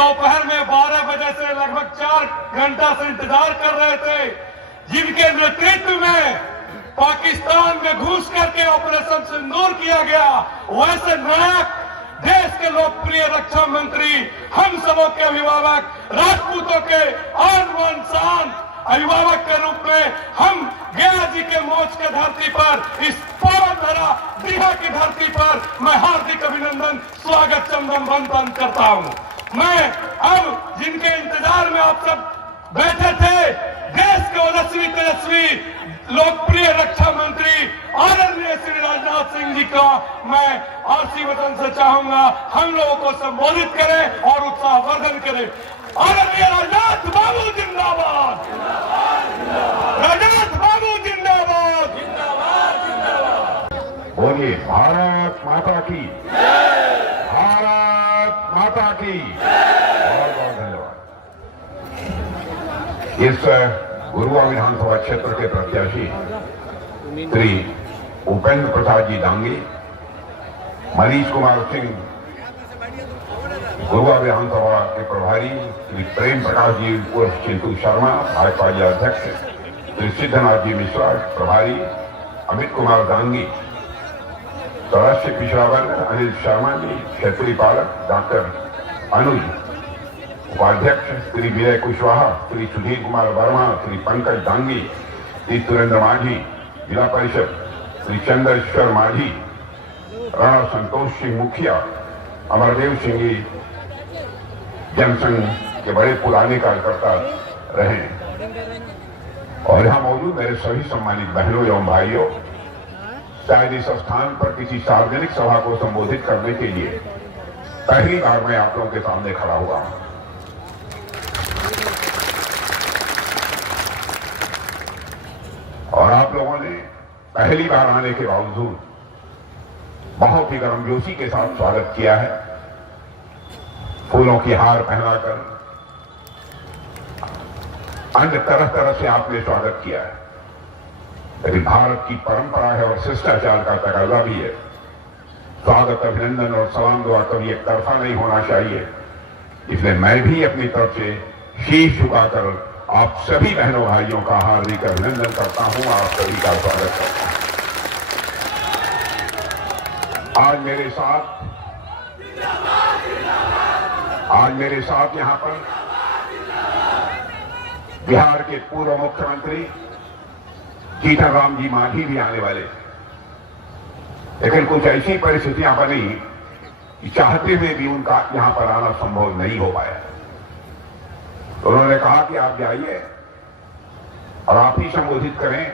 दोपहर में 12 बजे से लगभग 4 घंटा से इंतजार कर रहे थे, जिनके नेतृत्व में पाकिस्तान में घुस करके ऑपरेशन सिंदूर किया गया, वैसे नायक, देश के लोकप्रिय रक्षा मंत्री, हम सबों के अभिभावक, राजपूतों के आन बान शान अभिभावक के रूप में हम गया जी के मोर्च के धरती पर, इस पावन धरा दीघा की धरती पर मैं हार्दिक अभिनंदन, स्वागत, चंदन वंदन करता हूं। मैं अब जिनके इंतजार में आप सब बैठे थे, देश के ओजस्वी तेजस्वी लोकप्रिय रक्षा मंत्री आदरणीय श्री राजनाथ सिंह जी का मैं आरसी वतन से चाहूंगा हम लोगों को संबोधित करें और उत्साहवर्धन करें। आदरणीय राजनाथ बाबू जिंदाबाद, राजनाथ बाबू जिंदाबाद, बोलिए भारत माता की, भारत माता की। बहुत बहुत धन्यवाद। इस गुरुआ विधानसभा क्षेत्र के प्रत्याशी श्री उपेंद्र प्रसाद जी दांगी, मनीष कुमार सिंह गुरुआ विधानसभा के प्रभारी श्री प्रेम प्रकाश जी उर्फ चिंटू शर्मा भाजपा जी अध्यक्ष, श्री सिद्धनाथ जी मिश्रा प्रभारी, अमित कुमार दांगी राष्ट्रीय पिछड़ा वर्ग, अनिल शर्मा जी क्षेत्रीय पालक, डॉक्टर अनुज उपाध्यक्ष, श्री विजय कुशवाहा, श्री सुधीर कुमार वर्मा, श्री पंकज दांगी, श्री सुरेंद्र माझी जिला परिषद, श्री चंद्रेश्वर माझी, राणा संतोष सिंह मुखिया, अमरदेव सिंह जी जनसंघ के बड़े पुराने कार्यकर्ता रहे, और यहाँ मौजूद मेरे सभी सम्मानित बहनों एवं भाइयों, शायद इस स्थान पर किसी सार्वजनिक सभा को संबोधित करने के लिए पहली बार मैं आप लोगों के सामने खड़ा हुआ हूं। और आप लोगों ने पहली बार आने के बावजूद बहुत ही गर्मजोशी के साथ स्वागत किया है, फूलों की हार पहनाकर अन्य तरह तरह से आपने स्वागत किया है। लेकिन भारत की परंपरा है और शिष्टाचार का तकाजा भी है, स्वागत, अभिनंदन और सलाम दुआ कभी एक तरफा नहीं होना चाहिए। इसलिए मैं भी अपनी तरफ से शीश झुकाकर आप सभी बहनों भाइयों का हार्दिक अभिनंदन करता हूं, आप सभी का स्वागत करता हूं। आज मेरे साथ यहां पर बिहार के पूर्व मुख्यमंत्री जीतन राम जी मांझी भी आने वाले, लेकिन कुछ ऐसी परिस्थितियां बनी कि चाहते हुए भी उनका यहां पर आना संभव नहीं हो पाया। तो उन्होंने कहा कि आप जाइए और आप ही संबोधित करें,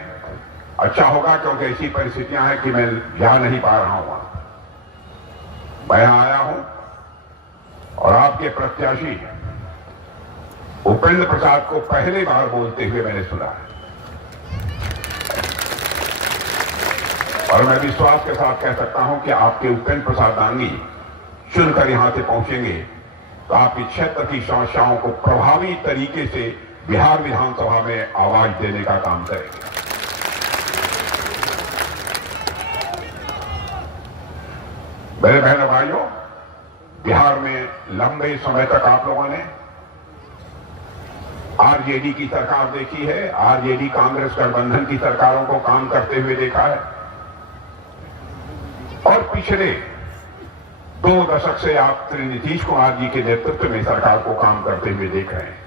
अच्छा होगा, क्योंकि ऐसी परिस्थितियां हैं कि मैं जा नहीं पा रहा हूं। मैं यहां आया हूं और आपके प्रत्याशी उपेंद्र प्रसाद को पहली बार बोलते हुए मैंने सुना है, और मैं विश्वास के साथ कह सकता हूं कि आपके उपेंद्र प्रसाद दांगी चुनकर यहां से पहुंचेंगे तो आपके क्षेत्र की समस्याओं को प्रभावी तरीके से बिहार विधानसभा में आवाज देने का काम करेंगे। मेरे बहनों भाइयों, बिहार में लंबे समय तक आप लोगों ने आरजेडी की सरकार देखी है, आरजेडी कांग्रेस गठबंधन की सरकारों को काम करते हुए देखा है, और पिछले 2 दशक से आप श्री नीतीश कुमार जी के नेतृत्व में सरकार को काम करते हुए देख रहे हैं।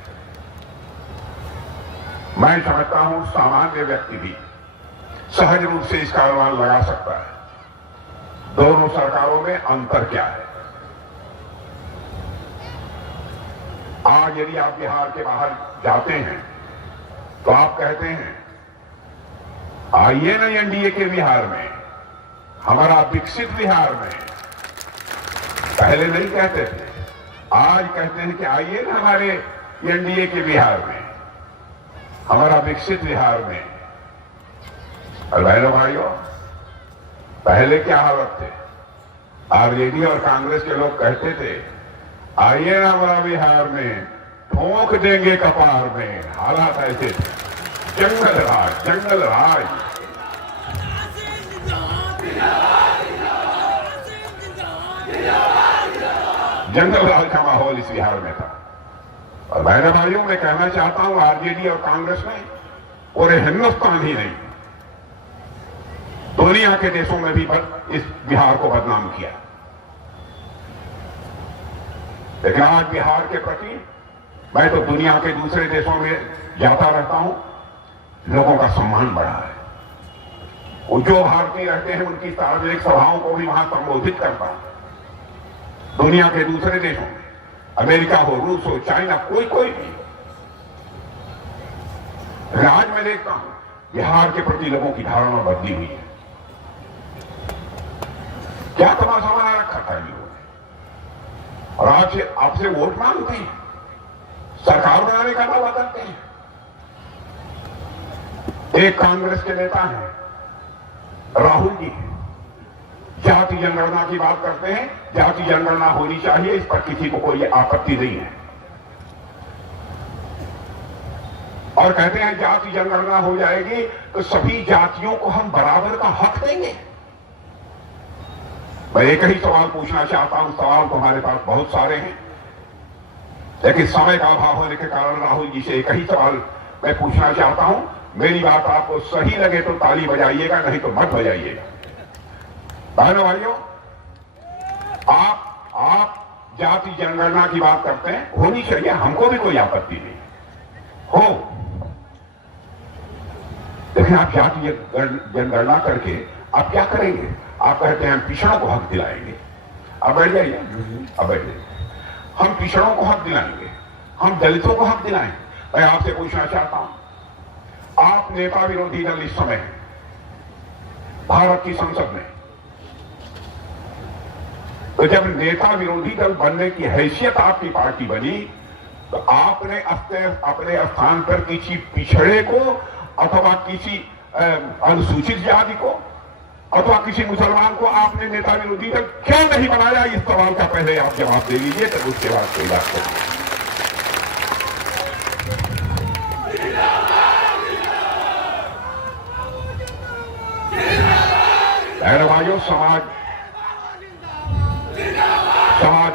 मैं समझता हूं सामान्य व्यक्ति भी सहज रूप से इसका अनुमान लगा सकता है दोनों सरकारों में अंतर क्या है। आज यदि आप बिहार के बाहर जाते हैं तो आप कहते हैं आइए ना एनडीए के बिहार में, हमारा विकसित बिहार में। पहले नहीं कहते थे, आज कहते हैं कि आइए ना हमारे एनडीए के बिहार में, हमारा विकसित बिहार में। और बहनों भाइयों, पहले क्या हालत थे, आरजेडी और कांग्रेस के लोग कहते थे आइए ना हमारा बिहार में, ठोक देंगे कपार में। हालात ऐसे थे, जंगल राज, जंगल राज। जंगल राज का माहौल इस बिहार में था। और बहन भाइयों, मैं कहना चाहता हूं आरजेडी और कांग्रेस ने पूरे हिंदुस्तान ही नहीं दुनिया के देशों में भी इस बिहार को बदनाम किया। लेकिन आज बिहार के प्रति मैं तो दुनिया के दूसरे देशों में जाता रहता हूं, लोगों का सम्मान बढ़ा है। वो जो भारतीय रहते हैं उनकी सार्वजनिक सभाओं को भी वहां संबोधित करता हूं। दुनिया के दूसरे देशों में, अमेरिका हो, रूस हो, चाइना, कोई भी। आज मैं देखता हूं बिहार के प्रति लोगों की धारणा बदली हुई है। क्या तमाशा बना रखा था लोगों ने, और आज आपसे वोट मांगते हैं, सरकार बनाने का दावा करते हैं। एक कांग्रेस के नेता हैं राहुल जी, जाति जनगणना की बात करते हैं। जाति जनगणना होनी चाहिए, इस पर किसी को कोई आपत्ति नहीं है। और कहते हैं जाति जनगणना हो जाएगी तो सभी जातियों को हम बराबर का हक देंगे। मैं एक ही सवाल पूछना चाहता हूं, सवाल तुम्हारे पास बहुत सारे हैं, लेकिन समय का अभाव होने के कारण राहुल जी से एक ही सवाल मैं पूछना चाहता हूं। मेरी बात आपको सही लगे तो ताली बजाइएगा, नहीं तो मत बजाइएगा। बहनों भाइयों, आप जाति जनगणना की बात करते हैं, होनी चाहिए, हमको भी कोई आपत्ति नहीं हो। लेकिन आप जाति जनगणना करके आप क्या करेंगे? आप कहते हैं हम पिछड़ों को हक दिलाएंगे। अब बैठ जाइए, अब बैठ जाइए। हम पिछड़ों को हक दिलाएंगे, हम दलितों को हक दिलाएंगे। मैं आपसे पूछना चाहता हूं, आप नेता विरोधी दल इस समय भारत की संसद में, तो जब नेता विरोधी दल बनने की हैसियत आपकी पार्टी बनी, तो आपने अपने स्थान पर किसी पिछड़े को अथवा किसी अनुसूचित जाति को अथवा किसी मुसलमान को आपने नेता विरोधी दल क्यों नहीं बनाया? इस सवाल का पहले आप जवाब दे लीजिए, तब उसके बाद कोई बात करिए। भाइयों, समाज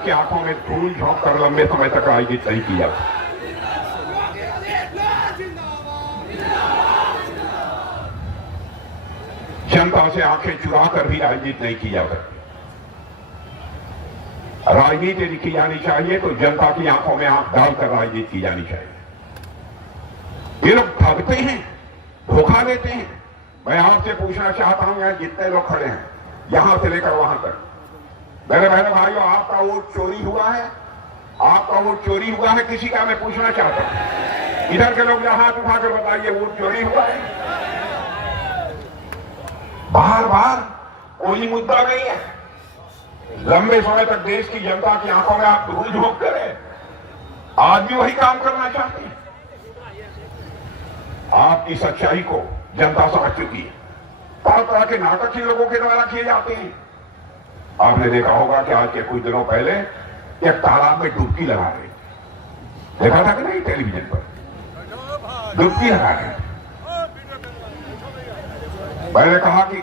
की आंखों में धूल झोंक कर लंबे समय तक राजनीति नहीं की जाती। जनता से आंखें चुरा कर भी राजनीति नहीं की जा सकती। राजनीति यदि की जानी चाहिए तो जनता की आंखों में आंख डालकर राजनीति की जानी चाहिए। ये लोग ठगते हैं, धोखा देते हैं। मैं आपसे पूछना चाहता हूं, यहां जितने लोग खड़े हैं, यहां से लेकर वहां तक, मेरे बहनों भाइयों, आपका वोट चोरी हुआ है? आपका वोट चोरी हुआ है किसी का? मैं पूछना चाहता हूं। इधर के लोग हाथ उठाकर बताइए, वोट चोरी हुआ है? बार बार कोई मुद्दा नहीं है। लंबे समय तक देश की जनता की आंखों में आप धूल झोंक करें, आज भी वही काम करना चाहते हैं। आपकी सच्चाई को जनता समझ चुकी है। तरह तरह के नाटक इन लोगों के द्वारा किए जाते हैं। आपने देखा होगा कि आज के कुछ दिनों पहले एक तालाब में डुबकी लगा रहे थे, देखा था कि नहीं टेलीविजन पर? डुबकी लगा रहे थे। मैंने कहा कि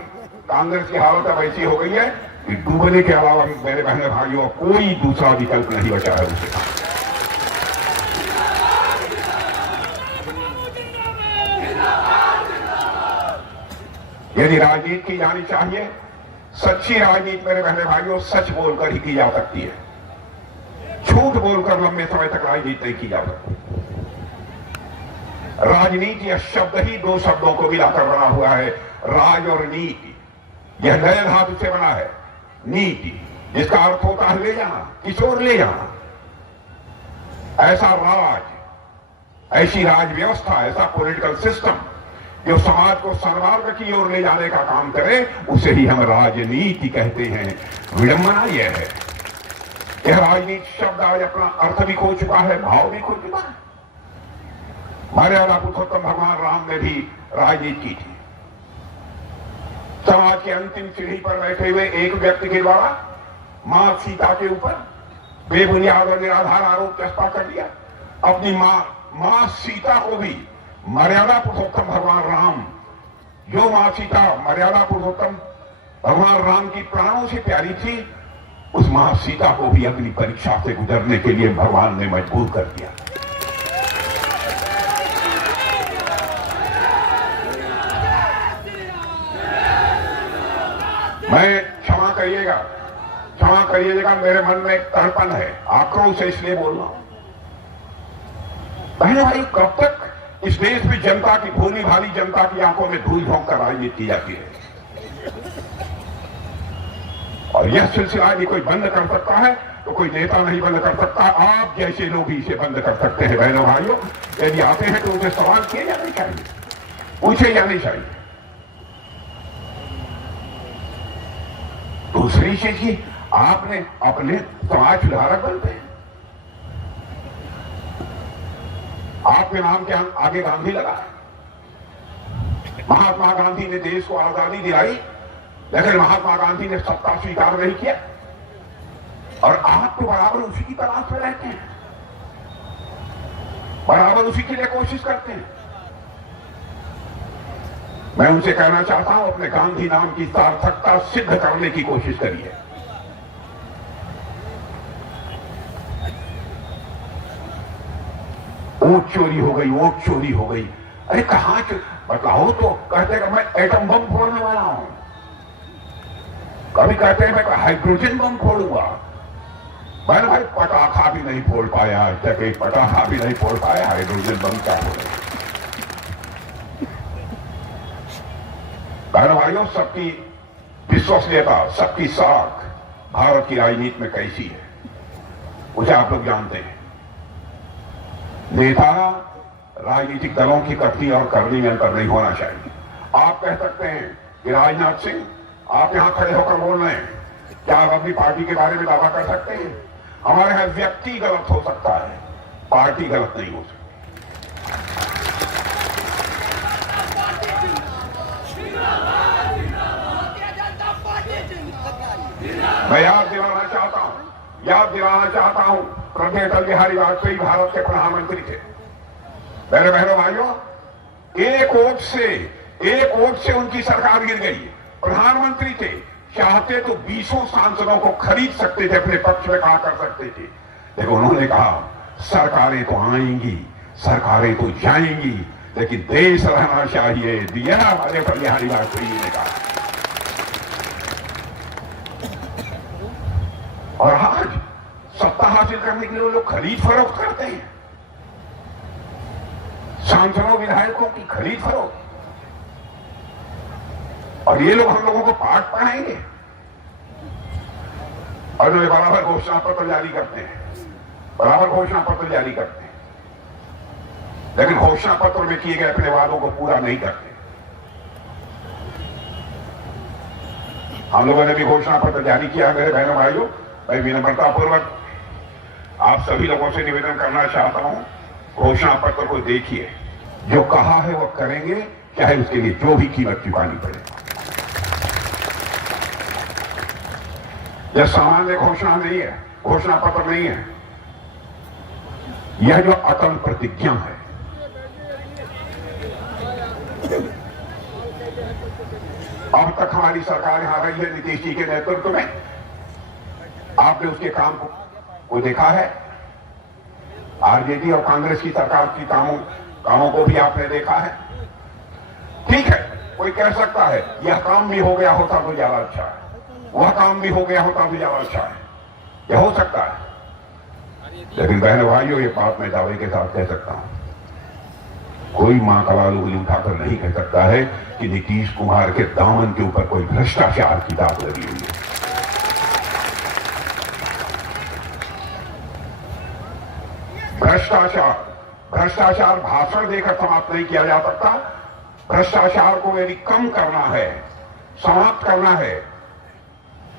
कांग्रेस की हालत अब ऐसी हो गई है कि डूबने के अलावा मेरे बहने भाइयों कोई दूसरा विकल्प नहीं बचा है उसे। यदि राजनीति की जानी चाहिए, सच्ची राजनीति मेरे बहने भाइयों सच बोलकर ही की जा सकती है। झूठ बोलकर लंबे समय तक राजनीति नहीं की जा सकती। राजनीति यह शब्द ही दो शब्दों को मिलाकर बना हुआ है, राज और नीति। यह नए धातु से बना है, नीति, जिसका अर्थ होता है ले जाना, किस ओर ले जाना। ऐसा राज, ऐसी राज व्यवस्था, ऐसा पॉलिटिकल सिस्टम जो समाज को सन्मार्ग की ओर ले जाने का काम करे, उसे ही हम राजनीति कहते हैं। विडंबना यह है, यह राजनीति शब्द आज अपना अर्थ भी खो चुका है, भाव भी खो चुका है। मर्यादा पुरुषोत्तम भगवान राम ने भी राजनीति की थी। समाज की अंतिम सीढ़ी पर बैठे हुए एक व्यक्ति के द्वारा मां सीता के ऊपर बेबुनियाद और निराधार आरोप चस्पा कर दिया। अपनी मां सीता को भी मर्यादा पुरुषोत्तम भगवान राम, जो मां सीता मर्यादा पुरुषोत्तम भगवान राम की प्राणों से प्यारी थी, उस मां सीता को भी अग्नि परीक्षा से गुजरने के लिए भगवान ने मजबूर कर दिया। मैं क्षमा करिएगा, मेरे मन में एक तड़पन है, आक्रोश है, इसलिए बोल रहा हूं। बहनों भाई, कब तक इस देश में जनता की, भोली भाली जनता की आंखों में धूल झोंक कर राजनीति की जाती है? और यह सिलसिला यदि कोई बंद कर सकता है तो कोई नेता नहीं बंद कर सकता। आप जैसे लोग ही इसे बंद कर सकते हैं। बहनों भाइयों, यदि आते हैं तो उनसे सवाल किए जाने चाहिए, पूछे जाने चाहिए। दूसरी चीज की, आपने अपने समाज सुधारक बनते हैं। आपके नाम के आगे गांधी लगा है। महात्मा गांधी ने देश को आजादी दिलाई, लेकिन महात्मा गांधी ने सत्ता स्वीकार नहीं किया, और आप तो बराबर उसी की तलाश में रहते हैं, बराबर उसी के लिए कोशिश करते हैं। मैं उनसे कहना चाहता हूं, अपने गांधी नाम की सार्थकता सिद्ध करने की कोशिश करिए। वोट चोरी हो गई, वोट चोरी हो गई। अरे कहां बताओ तो कहते हैं मैं एटम बम फोड़ने वाला हूं, कभी कहते हैं मैं हाइड्रोजन बम फोड़ूंगा। भाई पटाखा भी नहीं फोड़ पाया आज तक, एक पटाखा भी नहीं फोड़ पाया, हाइड्रोजन बम क्या फोड़ेगा? बहनों भाइयों, सबकी विश्वसनीयता, सबकी साख भारत की राजनीति में कैसी है उसे आप लोग जानते हैं। नेता राजनीतिक दलों की करनी और करनी में अंतर नहीं होना चाहिए। आप कह सकते हैं कि राजनाथ सिंह, आप यहां खड़े होकर बोल रहे हैं, क्या आप अपनी पार्टी के बारे में दावा कर सकते हैं? हमारे यहां व्यक्ति गलत हो सकता है, पार्टी गलत नहीं हो सकती। मैं याद दिलाना चाहता हूं, प्रणब अटल बिहारी वाजपेयी भारत के प्रधानमंत्री थे। मेरे बहनों भाइयों, एक वोट से उनकी सरकार गिर गई। प्रधानमंत्री थे, चाहते तो 20 सांसदों को खरीद सकते थे, अपने पक्ष में खड़ा कर सकते थे, लेकिन उन्होंने कहा सरकारें तो आएंगी, सरकारें तो जाएंगी, लेकिन देश रहना चाहिए। दिया हमारे अटल बिहारी वाजपेयी ने कहा। और आज सत्ता हासिल करने के लिए लोग खरीद फरोख्त करते हैं, सांसदों विधायकों की खरीद फरोख्त, और ये लोग हम लोगों को पाठ पढ़ाएंगे। और वे बराबर घोषणा पत्र जारी करते हैं, लेकिन घोषणा पत्र में किए गए अपने वादों को पूरा नहीं करते। हम लोगों ने भी घोषणा पत्र जारी किया। मेरे बहनों भाइयों, मैं विनम्रतापूर्वक आप सभी लोगों से निवेदन करना चाहता हूं, घोषणा पत्र को देखिए, जो कहा है वो करेंगे, चाहे उसके लिए जो भी कीमत चुकानी पड़े। यह सामान्य घोषणा नहीं है, घोषणा पत्र नहीं है, यह जो अटल प्रतिज्ञा है। अब तक हमारी सरकार यहां रही है नीतीश जी के नेतृत्व में, आपने उसके काम को देखा है। आरजेडी और कांग्रेस की सरकार की कामों को भी आपने देखा है। ठीक है, कोई कह सकता है यह काम भी हो गया होता तो ज्यादा अच्छा है, वह काम भी हो गया होता तो ज्यादा अच्छा है, यह हो सकता है। लेकिन बहनों भाइयों, ये बात मैं दावे के साथ कह सकता हूं, कोई मां का लाल उंगली उठाकर नहीं कह सकता है कि नीतीश कुमार के दामन के ऊपर कोई भ्रष्टाचार की दाग लगी हुई है। भ्रष्टाचार भाषण देकर समाप्त नहीं किया जा सकता। भ्रष्टाचार को यदि कम करना है, समाप्त करना है,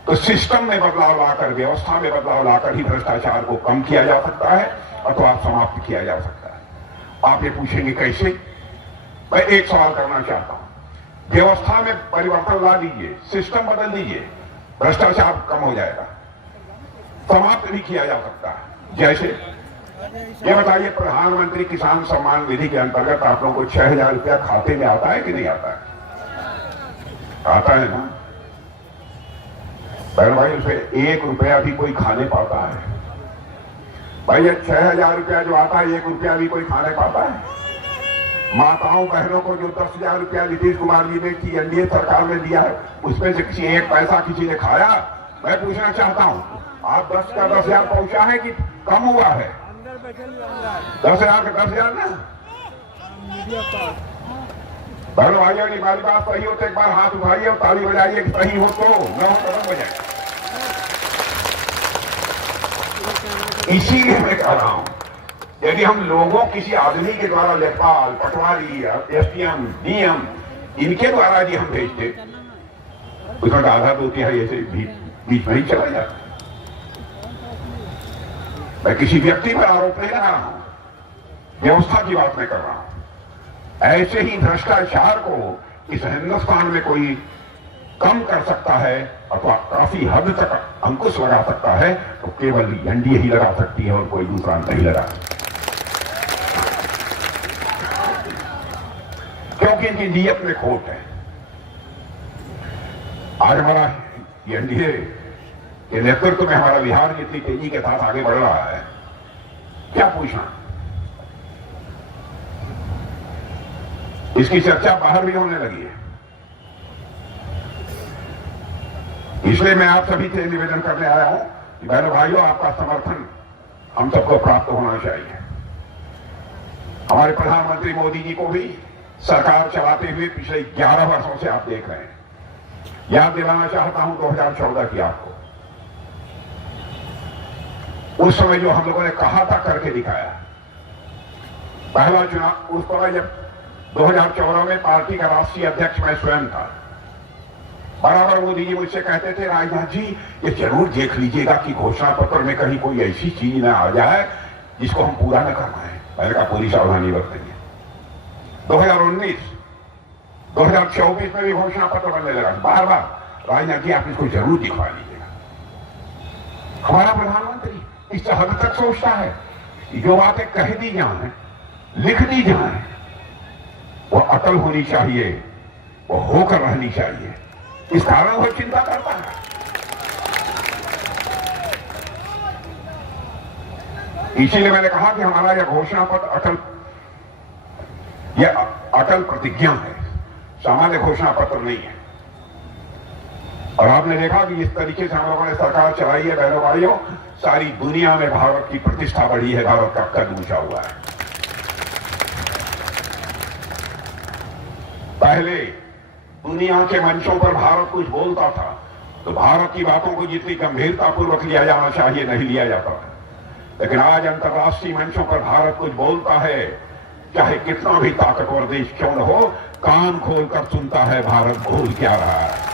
तो सिस्टम में बदलाव लाकर, व्यवस्था में बदलाव लाकर ही भ्रष्टाचार को कम किया जा सकता है, अथवा समाप्त किया जा सकता है। आप ये पूछेंगे कैसे? मैं एक सवाल करना चाहता हूं, व्यवस्था में परिवर्तन ला दीजिए, सिस्टम बदल दीजिए, भ्रष्टाचार कम हो जाएगा, समाप्त भी किया जा सकता है। जैसे ये बताइए, प्रधानमंत्री किसान सम्मान निधि के अंतर्गत आप लोगों को 6,000 रुपया खाते में आता है कि नहीं आता है? आता है ना? बहन भाई उसे 1 रुपया भी कोई खाने पाता है? भाई ये 6,000 रुपया जो आता है 1 रुपया भी कोई खाने पाता है? माताओं बहनों को जो 10,000 रुपया नीतीश कुमार जी ने की एनडीए सरकार ने दिया है उसमें से किसी 1 पैसा किसी ने खाया? मैं पूछना चाहता हूं, आप 10 का 10,000 पहुंचा है कि कम हुआ है? 10,000 का 10,000 ना। बहनों भाइयों ने हमारी बात सही हो तो एक बार हाथ उठाइए और ताली बजाइए कि सही हो तो, न हो तो बजाइए। इसीलिए मैं कह रहा हूं, यदि हम लोगों किसी आदमी के द्वारा लेखपाल, पटवारी, एसडीएम, डीएम इनके द्वारा यदि हम भेजते उसमें आधा 2/3 ऐसे बीच में ही चला जाता। मैं किसी व्यक्ति पर आरोप नहीं लगा रहा हूं, व्यवस्था की बात नहीं कर रहा हूं। ऐसे ही भ्रष्टाचार को इस हिंदुस्तान में कोई कम कर सकता है अथवा काफी हद तक अंकुश लगा सकता है तो केवल एनडीए ही लगा सकती है और कोई दूसरा नहीं लगा सकता, क्योंकि इनकी नीयत में खोट है। आज हमारा एनडीए के नेतृत्व में हमारा बिहार जितनी तेजी के साथ आगे बढ़ रहा है, क्या पूछना, इसकी चर्चा बाहर भी होने लगी है। इसलिए मैं आप सभी से निवेदन करने आया हूं कि बहनों भाइयों, आपका समर्थन हम सबको प्राप्त होना चाहिए। हमारे प्रधानमंत्री मोदी जी को भी सरकार चलाते हुए पिछले 11 वर्षों से आप देख रहे हैं। याद दिलाना चाहता हूं 2014 की आपको, उस समय जो हम लोगों ने कहा था करके दिखाया। पहला चुनाव उस समय जब 2014 में पार्टी का राष्ट्रीय अध्यक्ष मैं स्वयं था, बराबर मोदी जी मुझसे कहते थे, राजनाथ जी ये जरूर देख लीजिएगा कि घोषणा पत्र में कहीं कोई ऐसी चीज ना आ जाए जिसको हम पूरा न कर पाए। मैंने कहा पूरी सावधानी बरतेंगे। 2019, 2024 में भी घोषणा पत्र बनने लगा, बार बार राजनाथ जी आप इसको जरूर दिखवा लीजिएगा। हमारा प्रधानमंत्री इस हद तक सोचता है जो बातें कह दी जाए, लिख दी जाए, वो अटल होनी चाहिए, वो होकर रहनी चाहिए। इस कारण वो चिंता करता है। इसीलिए मैंने कहा कि हमारा यह घोषणा पत्र अटल प्रतिज्ञा है, सामान्य घोषणा पत्र नहीं है। और आपने देखा कि इस तरीके से हम लोगों ने सरकार चलाई है। बहनों भाइयों, सारी दुनिया में भारत की प्रतिष्ठा बढ़ी है, भारत का कद ऊंचा हुआ है। पहले दुनिया के मंचों पर भारत कुछ बोलता था तो भारत की बातों को जितनी गंभीरतापूर्वक लिया जाना चाहिए नहीं लिया जाता था, लेकिन आज अंतर्राष्ट्रीय मंचों पर भारत कुछ बोलता है, चाहे कितना भी ताकतवर देश क्यों न हो, कान खोलकर सुनता है भारत बोल क्या रहा है।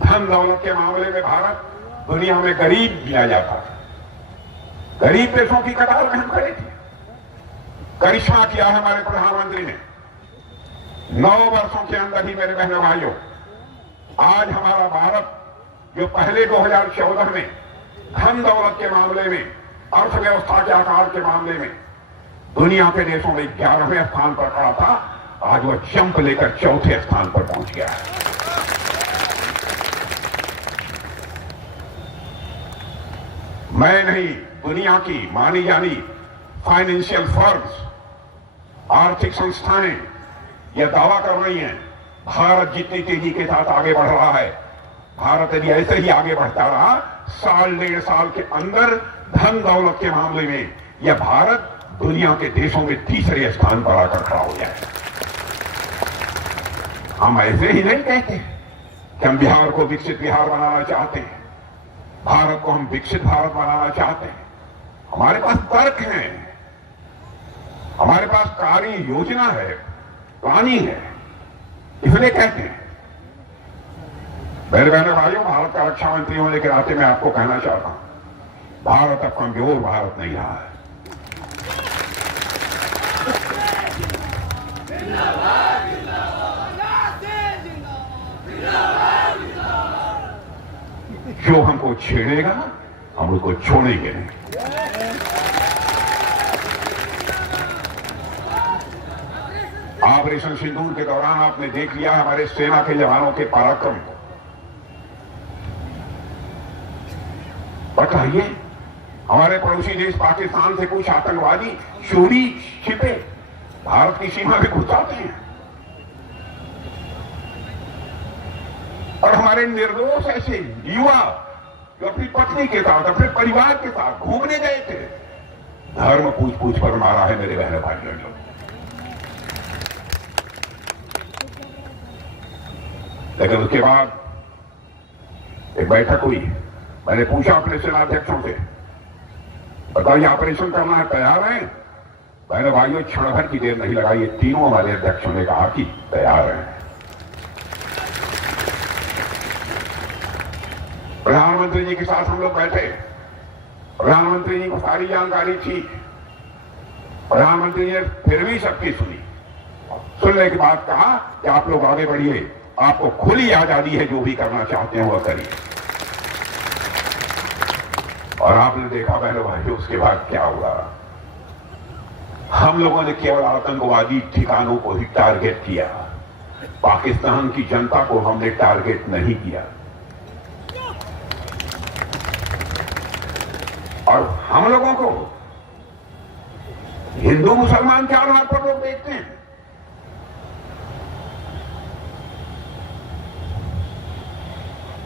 धन दौलत के मामले में भारत दुनिया में गरीब गिना जाता था, गरीब देशों की कतार में हम खड़े थे। करिश्मा किया है हमारे प्रधानमंत्री ने 9 वर्षों के अंदर ही। मेरे बहनों भाइयों, आज हमारा भारत जो पहले 2014 में धन दौलत के मामले में, अर्थव्यवस्था के आकार के मामले में दुनिया के देशों में 11वें स्थान पर खड़ा था, आज वह जंप लेकर 4थे स्थान पर पहुंच गया है। मैं नहीं, दुनिया की मानी जानी फाइनेंशियल फर्म्स, आर्थिक संस्थाएं यह दावा कर रही हैं, भारत जितनी तेजी के साथ आगे बढ़ रहा है, भारत यदि ऐसे ही आगे बढ़ता रहा, 1.5 साल के अंदर धन दौलत के मामले में यह भारत दुनिया के देशों में 3रे स्थान पर आकर खड़ा हो जाए। हम ऐसे ही नहीं कहते कि हम बिहार को विकसित बिहार बनाना चाहते हैं, भारत को हम विकसित भारत बनाना चाहते हैं। हमारे पास तर्क है, हमारे पास कार्य योजना है, प्लानिंग है, इसलिए कहते हैं। मेरे बहनों भाइयों, भारत का रक्षा मंत्री होने के नाते मैं आपको कहना चाहता हूं, भारत अब कमजोर भारत नहीं रहा है। जो हमको छेड़ेगा हम उसको छोड़ेंगे नहीं। ऑपरेशन सिंदूर के दौरान आपने देख लिया हमारे सेना के जवानों के पराक्रम को। बताइए, हमारे पड़ोसी देश पाकिस्तान से कुछ आतंकवादी चोरी छिपे भारत की सीमा में घुस जाते हैं और हमारे निर्दोष ऐसे युवा जो अपनी पत्नी के साथ, अपने परिवार के साथ घूमने गए थे, धर्म पूछ पूछ पर मारा है मेरे बहनों भाइयों लोग। लेकिन उसके बाद एक बैठक हुई, मैंने पूछा अपने सेनाध्यक्षों से, बताइए ऑपरेशन करना है, तैयार है? बहनों भाइयों, क्षण भर की देर नहीं लगाई, तीनों हमारे अध्यक्षों ने कहा कि तैयार हैं। प्रधानमंत्री जी के साथ हम लोग बैठे, प्रधानमंत्री जी को सारी जानकारी थी, प्रधानमंत्री जी ने फिर भी सबकी सुनी, सुनने के बाद कहा कि आप लोग आगे बढ़िए, आपको खुली आजादी है, जो भी करना चाहते हैं वह करिए। और आपने देखा बहनों भाइयों उसके बाद क्या हुआ। हम लोगों ने केवल आतंकवादी ठिकानों को ही टारगेट किया, पाकिस्तान की जनता को हमने टारगेट नहीं किया। और हम लोगों को हिंदू मुसलमान के आधार पर लोग देखते हैं।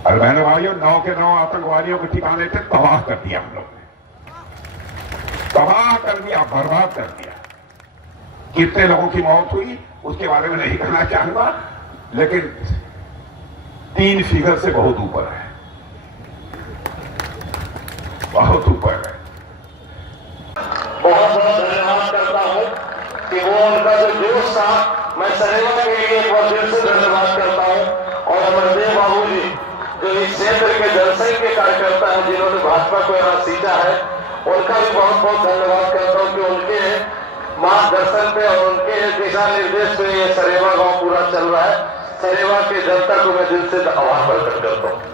और बहनों भाइयों, 9 के 9 आतंकवादियों के ठिकाने थे, तबाह कर दिया हम लोग ने, तबाह कर दिया, बर्बाद कर दिया। कितने लोगों की मौत हुई उसके बारे में नहीं कहना चाहूंगा, लेकिन 3 फिगर से बहुत ऊपर है, बहुत ऊपर है। बहुत बहुत धन्यवाद करता हूं कि वो उनका जो जोश था, मैं सरेवा के लिए एक बार दिल से धन्यवाद करता हूं। और अमरदेव बाबू जी जो इस क्षेत्र के जनसंघ के कार्यकर्ता हैं, जिन्होंने भाजपा को यहाँ सीटा है, उनका भी बहुत बहुत धन्यवाद करता हूँ कि उनके मार्गदर्शन पे और उनके दिशा निर्देश पे ये सरेवा गांव पूरा चल रहा है। सरेवा के जनता को मैं दिल से आभार प्रकट करता हूँ।